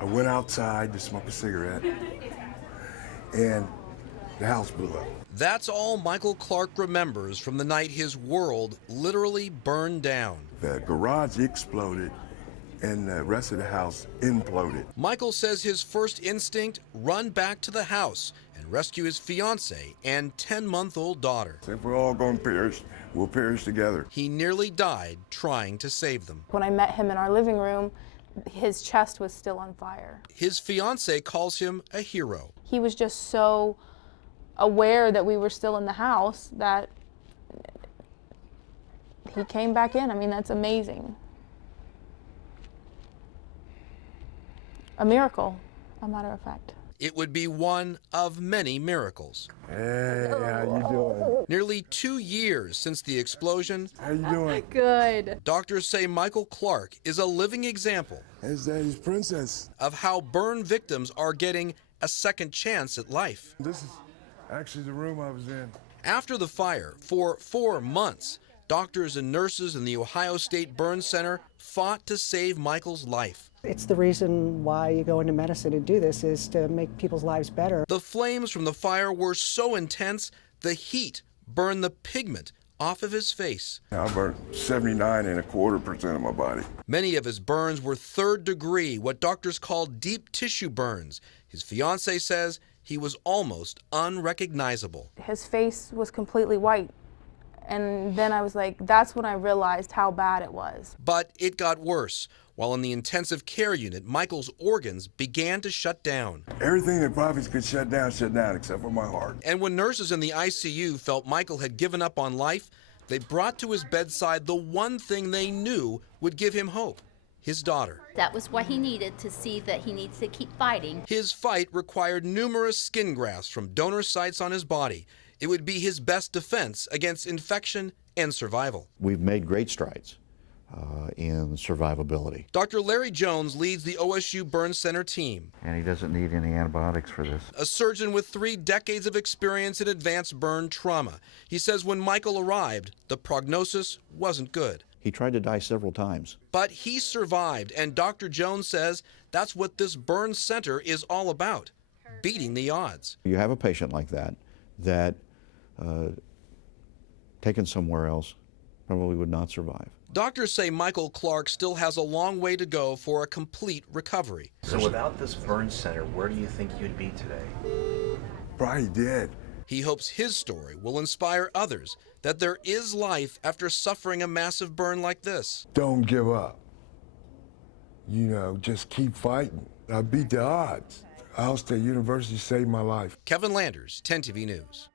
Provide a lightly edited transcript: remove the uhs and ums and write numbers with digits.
I went outside to smoke a cigarette, and the house blew up. That's all Michael Clark remembers from the night his world literally burned down. The garage exploded, and the rest of the house imploded. Michael says his first instinct, run back to the house and rescue his fiancée and 10-month-old daughter. If we're all going to perish, we'll perish together. He nearly died trying to save them. When I met him in our living room, his chest was still on fire. His fiancée calls him a hero. He was just so aware that we were still in the house that he came back in. I mean, that's amazing. A miracle, a matter of fact. It would be one of many miracles. Hey, how you doing? Nearly 2 years since the explosion. How you doing? Good. Doctors say Michael Clark is a living example That's Daddy's princess. of how burn victims are getting a second chance at life. This is actually the room I was in. After the fire, for 4 months, doctors and nurses in the Ohio State Burn Center fought to save Michael's life. It's the reason why you go into medicine and do this, is to make people's lives better. The flames from the fire were so intense, the heat burned the pigment off of his face. I burned 79.25% of my body. Many of his burns were third degree, what doctors call deep tissue burns. His fiancée says he was almost unrecognizable. His face was completely white. And then I was like, that's when I realized how bad it was. But it got worse. While in the intensive care unit, Michael's organs began to shut down. Everything that probably could shut down, except for my heart. And when nurses in the ICU felt Michael had given up on life, they brought to his bedside the one thing they knew would give him hope: his daughter. That was what he needed to see that he needs to keep fighting. His fight required numerous skin grafts from donor sites on his body. It would be his best defense against infection and survival. We've made great strides in survivability. Dr. Larry Jones leads the OSU Burn Center team. And he doesn't need any antibiotics for this. A surgeon with 3 decades of experience in advanced burn trauma. He says when Michael arrived, the prognosis wasn't good. He tried to die several times. But he survived, and Dr. Jones says that's what this burn center is all about: beating the odds. You have a patient like that taken somewhere else probably would not survive. Doctors say Michael Clark still has a long way to go for a complete recovery. So without this burn center, where do you think you'd be today? Probably dead. He hopes his story will inspire others that there is life after suffering a massive burn like this. Don't give up. You know, just keep fighting. I beat the odds. Ohio State University saved my life. Kevin Landers, 10 TV News.